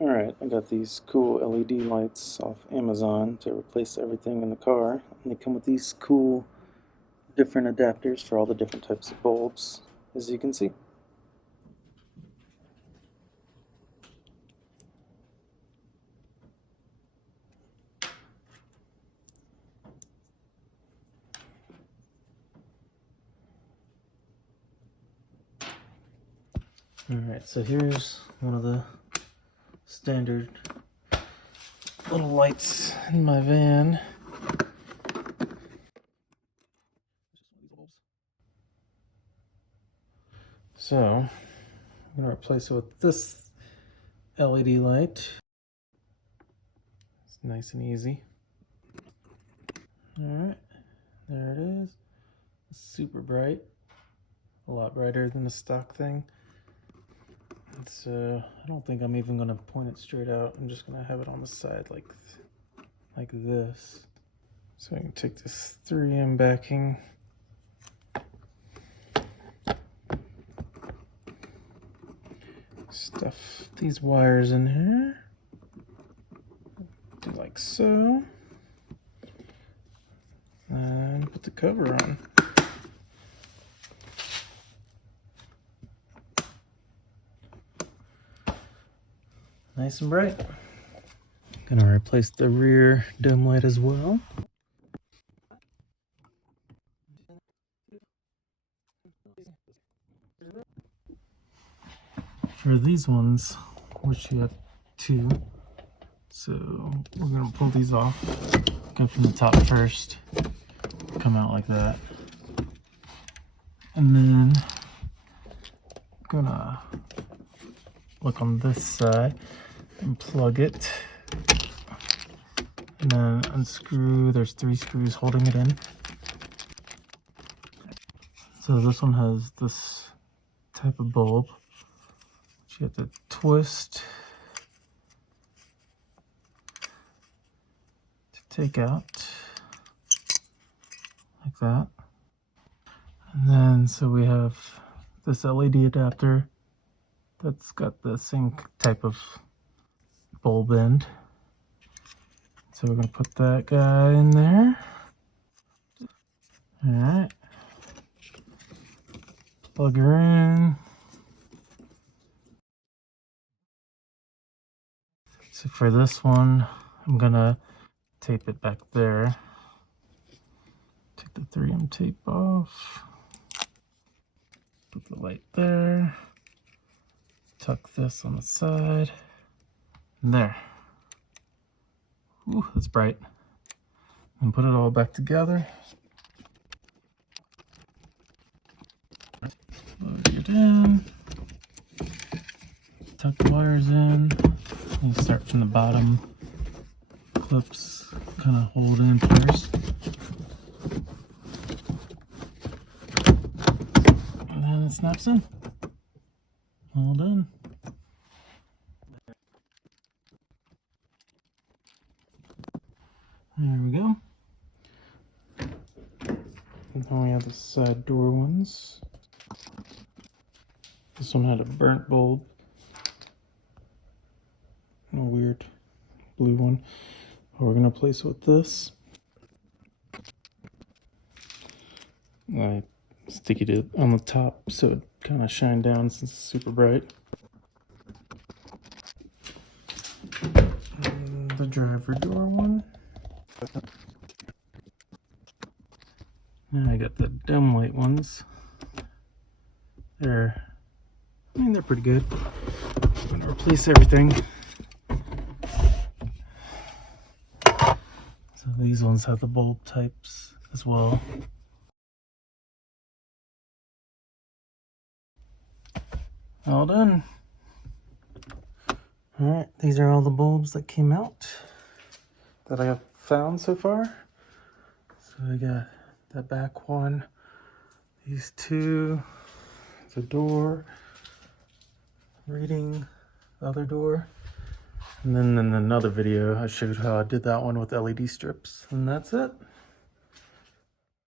Alright, I got these cool LED lights off Amazon to replace everything in the car. And they come with these cool different adapters for all the different types of bulbs, as you can see. Alright, so here's one of the standard little lights in my van. So, I'm going to replace it with this LED light. It's nice and easy. Alright, there it is. It's super bright. A lot brighter than the stock thing. It's, I don't think I'm even going to point it straight out. I'm just going to have it on the side like this. So I can take this 3M backing. Stuff these wires in here. Do like so. And put the cover on. Nice and bright. Gonna replace the rear dim light as well. For these ones, which you have two, so we're gonna pull these off. Go from the top first, come out like that, and then gonna look on this side and plug it, and then unscrew. There's 3 screws holding it in. So this one has this type of bulb, which you have to twist to take out, like that. And then, so we have this LED adapter that's got the same type of bulb end. So we're gonna put that guy in there. All right. Plug her in. So for this one, I'm gonna tape it back there. Take the 3M tape off. Put the light there. Tuck this on the side. And there. Ooh, that's bright. And put it all back together. Plug it in. Tuck the wires in. You start from the bottom. Clips kind of hold in first. And then it snaps in. All done. There we go. And then we have the side door ones. This one had a burnt bulb. A weird blue one. We're going to replace it with this. I stick it on the top so it kind of shine down since it's super bright. And the driver door one. And I got the dim light ones. They're pretty good. I'm going to replace everything. So these ones have the bulb types as well. All done. Alright, these are all the bulbs that came out that I have found so far. So I got the back one, these two, the door, reading the other door. And then in another video, I showed how I did that one with LED strips. And that's it.